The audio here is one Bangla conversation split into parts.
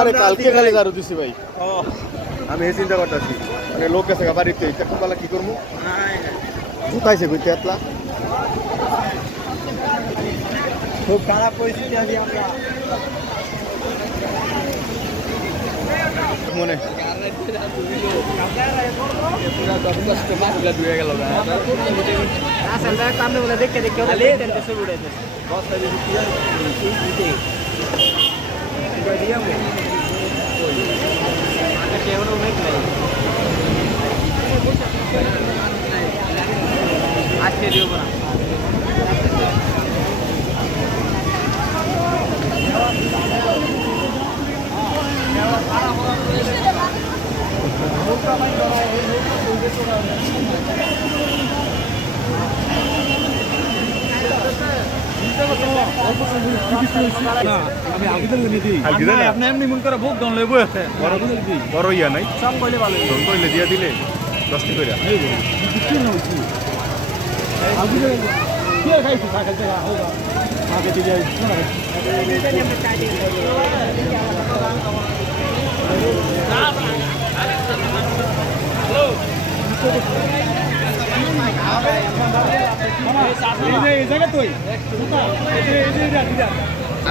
আরে কালকে খালি ঝাড়ু দিছি ভাই। আমি এই চিন্তা করতেছি মানে লোক গেছে বাড়িতে এখন বেলা কি করবো জুতাইছে কইতে এতলা খুব খারাপ পরিস্থিতি আছে আমরা মনে দেখতে দেখতে আজকে দিও না আপনি এমনি মন করে ভোগ দন লইব আছে বড় ইয়া নাই সব কইলে ভালো ফোন কইলে দিয়া দিলে 10 টি কইরা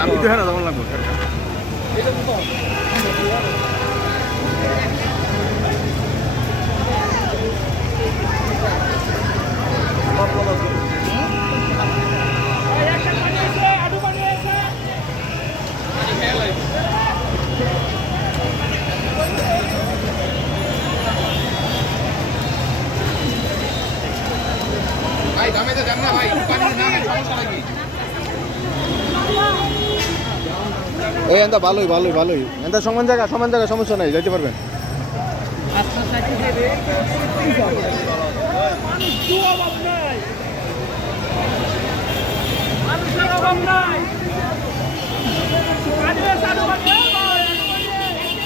আমি তো হ্যাঁ যেমন লাগবো ভাই দামে তো জান না ভাই পানি না সমস্যা নাকি এই এন্দা ভালোই ভালোই ভালোই এন্দা সমান জায়গা সমস্যা নাই যাইতে পারবেন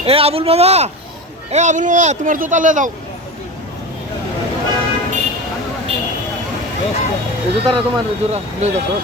এ আবুল মামা তোমার জুতা লে দাও এই জুতাটা তোমার জোড়া নিয়ে দাও